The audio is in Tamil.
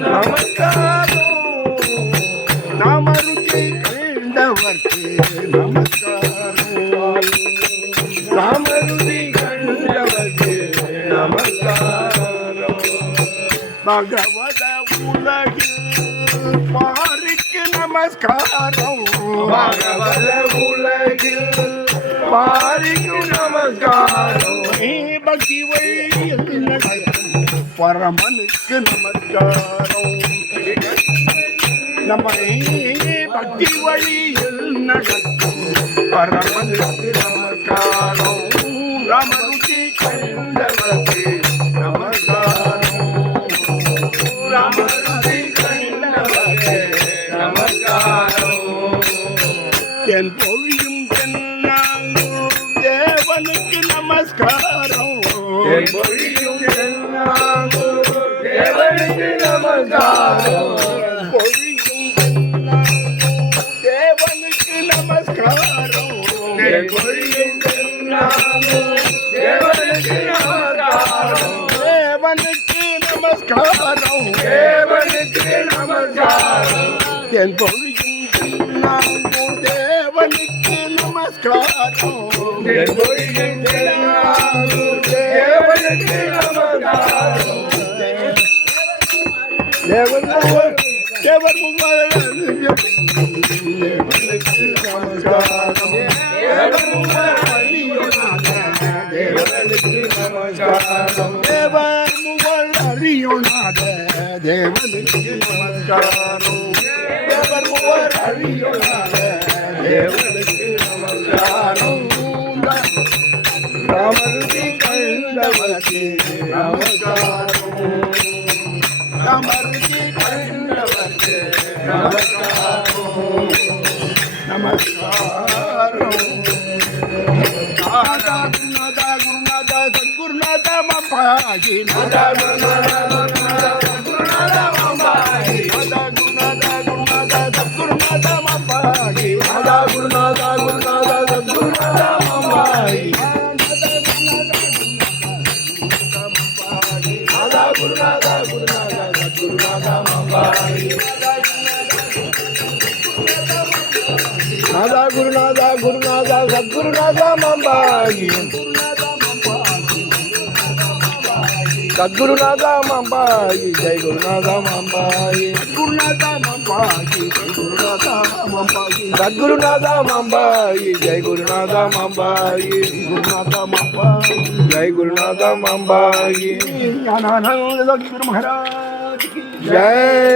நமஸ்காரம் நாமருதி கண்டவர்க்கு நமஸ்காரம் நாமருதி கண்டவர்க்கு நமஸ்காரம் பகவத உலகில் பாரிக்கு நமஸ்காரம் பகவத உலகில் பாரிக்கு நமஸ்காரம் பக்தி வழியில் நடக்கும் பரமனுக்கு நமஸ்காரம் நம்ம பக்தி வழியில் நடக்கும் பரமனுக்கு நமஸ்காரம் ராமருதி கண்டவர்க்கு நமஸ்காரம் ராமருதி கண்டவர்க்கு நமஸ்காரம் என் பொழியும் தென்னாங்கூர் தேவனுக்கு நமஸ்காரம் என் பொழியும் தென்னாங்கூர் தேவனுக்கு நமஸ்காரம் பொழியும் தென்னாங்கூர் தேவனுக்கு நமஸ்காரம் என் பொழியும் தென்னாங்கூர் தேவனுக்கு நமஸ்காரம் தேவனுக்கு நமஸ்காரம் தேவனுக்கு நமஸ்காரம் என் பொழியும் தென்னாங்கூர் தேவனுக்கு நமஸ்காரம் என் பொழியும் தென்னாங்கூர் தேவனுக்கு நமஸ்காரம் தேவன் தேவனுக்கு நமஸ்காரம் தேவனுக்கு நமஸ்காரம் தேவன் முகழ் அறியுணாத தேவனுக்கு நமஸ்காரம் தேவன் முகழ் அறியுணாத தேவனுக்கு நமஸ்காரம் ராமருதி கண்டவர்க்கு நமஸ்காரம் ராமருதி கண்டவர்க்கு நமஸ்காரம் நமஸ்காரம் நாதா குருநாதா குருநாதா சத்குருநாதா மம்பாகி நாதா குருநாதா சத்குருநாதா மம்பாகி நாதா குருநாதா குருநாதா சத்குருநாதா மம்பாகி நாதா குருநாதா குருநாதா சத்குருநாதா மம்பாகி நாதா குருநாதா குருநாதா சத்குருநாதா மம்பாகி நாதா குருநாதா குருநாதா சத்குருநாதா மம்பாகி சத்குருநாதா மம்பாகி ஜெய் குருநாதா மம்பாகி குருநாதா மம்பாகி ஜெய் குருநாதா மம்பாகி சத்குருநாதா மம்பாகி ஜெய் குருநாதா மம்பாகி குருநாதா மம்பாகி ஜெய் குருநாதா மம்பாகி ஞானானந்த சத்குரு மகாராஜ் ஜெய்